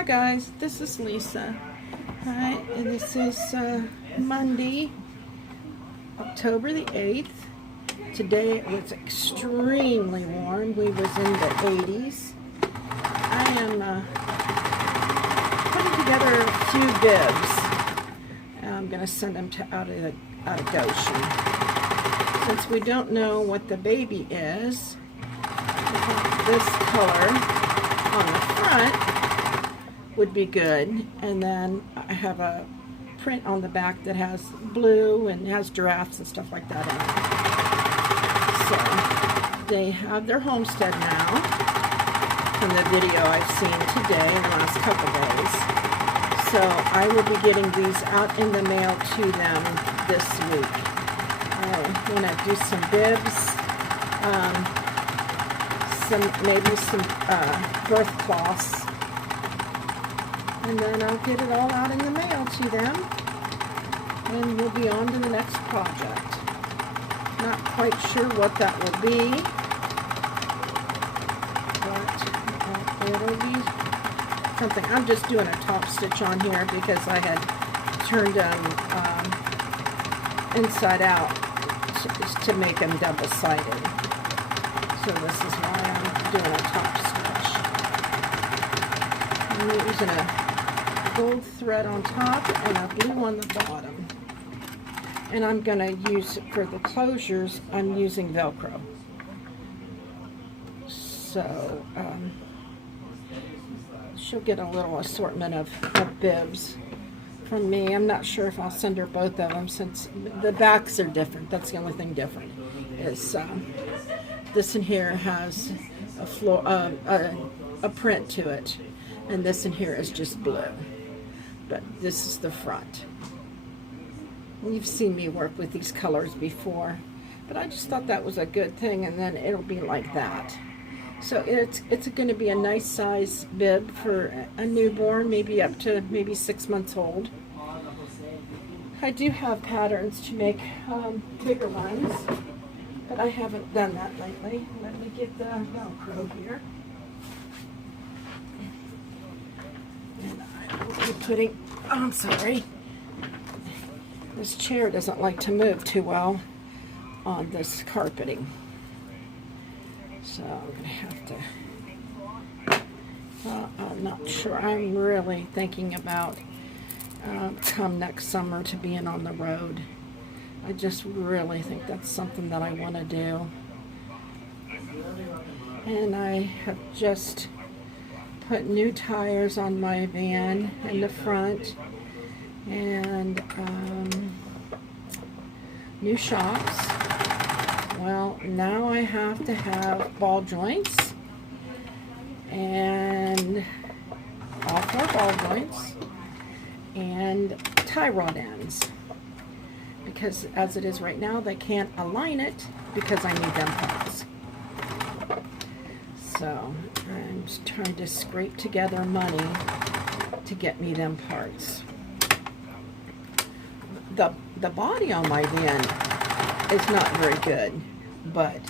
Hi guys, this is Lisa. Hi, and this is Monday, October the 8th. Today it was extremely warm. We was in the 80s. I am putting together a few bibs. I'm going to send them to out of Goshen. Since we don't know what the baby is, this color on the front would be good, and then I have a print on the back that has blue and has giraffes and stuff like that in it. So they have their homestead now from the video I've seen today in the last couple days. So I will be getting these out in the mail to them this week. I'm going to do some bibs, maybe some birth cloths, and then I'll get it all out in the mail to them, and we'll be on to the next project. Not quite sure what that will be, but it'll be something. I'm just doing a top stitch on here because I had turned them inside out to make them double-sided. So this is why I'm doing a top stitch. I'm using a gold thread on top and a blue on the bottom. And I'm going to use, for the closures, I'm using Velcro. So, she'll get a little assortment of bibs from me. I'm not sure if I'll send her both of them since the backs are different. That's the only thing different. Is this in here has a print to it, and this in here is just blue. But this is the front. You've seen me work with these colors before, but I just thought that was a good thing, and then it'll be like that. So it's going to be a nice size bib for a newborn, maybe up to maybe 6 months old. I do have patterns to make bigger ones, but I haven't done that lately. Let me get the Velcro here. And I will be putting, oh, I'm sorry, this chair doesn't like to move too well on this carpeting. So I'm going to have to, I'm not sure. I'm really thinking about come next summer to being on the road. I just really think that's something that I want to do. And I have just put new tires on my van in the front, and new shocks. Well, now I have to have ball joints, and all 4 ball joints, and tie rod ends, because as it is right now they can't align it because I need them parts. So I'm just trying to scrape together money to get me them parts. The body on my van is not very good, but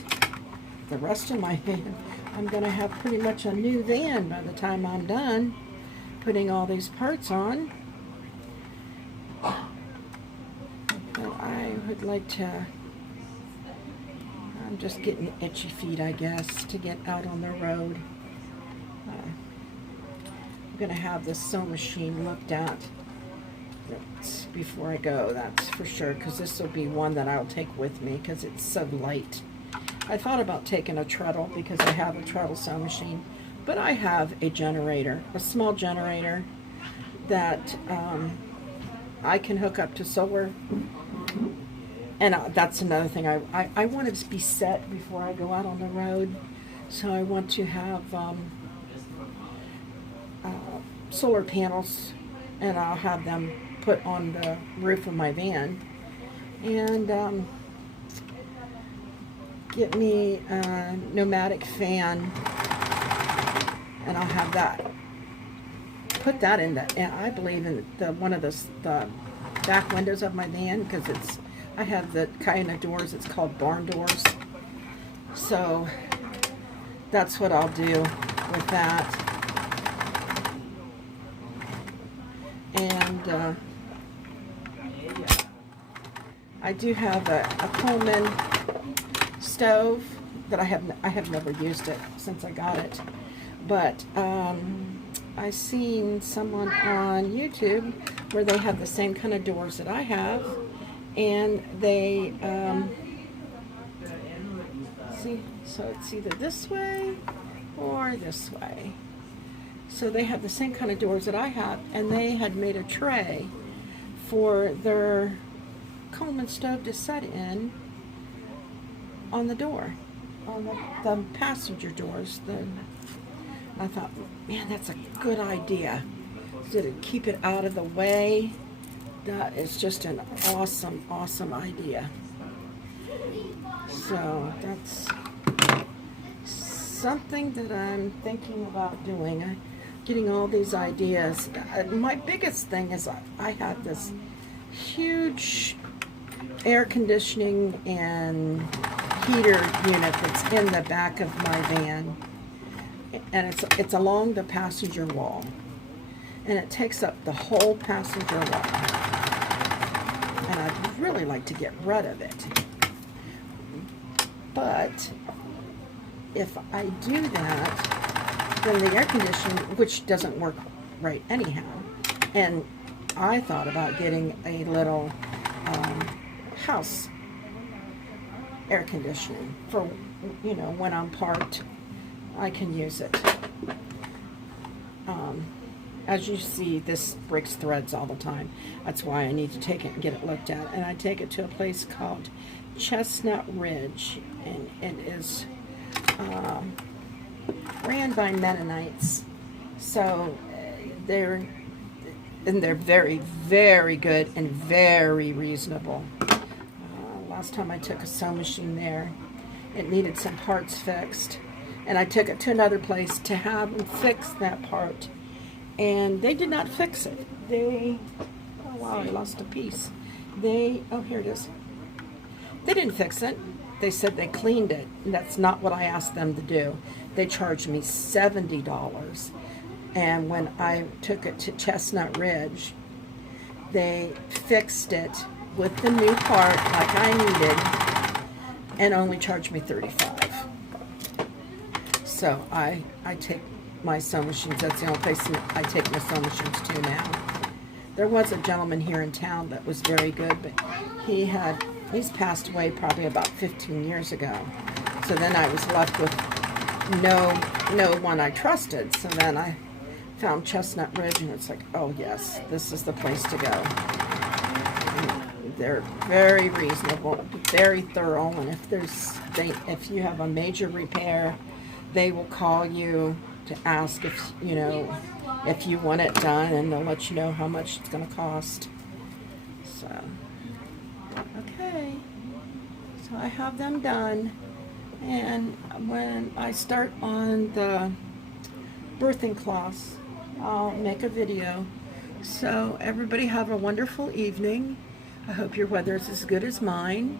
the rest of my van, I'm going to have pretty much a new van by the time I'm done putting all these parts on. But I would like to, I'm just getting itchy feet, I guess, to get out on the road. I'm going to have the sewing machine looked at before I go, that's for sure, because this will be one that I'll take with me because it's so light. I thought about taking a treadle because I have a treadle sewing machine, but I have a generator, a small generator that I can hook up to solar. And that's another thing. I want it to be set before I go out on the road, so I want to have solar panels, and I'll have them put on the roof of my van, and get me a pneumatic fan, and I'll have that, put that in I believe in one of the back windows of my van, because I have the kind of doors, it's called barn doors. So that's what I'll do with that. And I do have a Coleman stove that I have never used it since I got it, but I seen someone on YouTube where they have the same kind of doors that I have, and they see, so it's either this way or this way. So they have the same kind of doors that I have, and they had made a tray for their Coleman stove to set in on the door, on the passenger doors. I thought, man, that's a good idea. To keep it out of the way, that is just an awesome, awesome idea. So that's something that I'm thinking about doing. Getting all these ideas. My biggest thing is I have this huge air conditioning and heater unit that's in the back of my van, and it's along the passenger wall, and it takes up the whole passenger wall, and I'd really like to get rid of it. But if I do that, then the air conditioning, which doesn't work right anyhow, and I thought about getting a little house air conditioning for, you know, when I'm parked, I can use it. As you see, this breaks threads all the time. That's why I need to take it and get it looked at. And I take it to a place called Chestnut Ridge, and it is ran by Mennonites. So they're very, very good and very reasonable. Last time I took a sewing machine there, it needed some parts fixed, and I took it to another place to have them fix that part, and they did not fix it. Oh wow, I lost a piece. Oh, here it is. They didn't fix it. They said they cleaned it, and that's not what I asked them to do. They charged me $70, and when I took it to Chestnut Ridge, they fixed it with the new part like I needed, and only charged me $35. So I take my sewing machines. That's the only place I take my sewing machines to now. There was a gentleman here in town that was very good, but he's passed away probably about 15 years ago. So then I was left with no one I trusted. So then I found Chestnut Ridge, and it's like, oh yes, this is the place to go. They're very reasonable, very thorough, and if you have a major repair, they will call you to ask if you want it done, and they'll let you know how much it's going to cost. So, okay, so I have them done, and when I start on the birthing cloths, I'll make a video. So everybody have a wonderful evening. I hope your weather is as good as mine.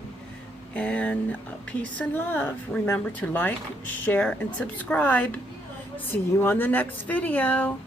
And peace and love. Remember to like, share, and subscribe. See you on the next video.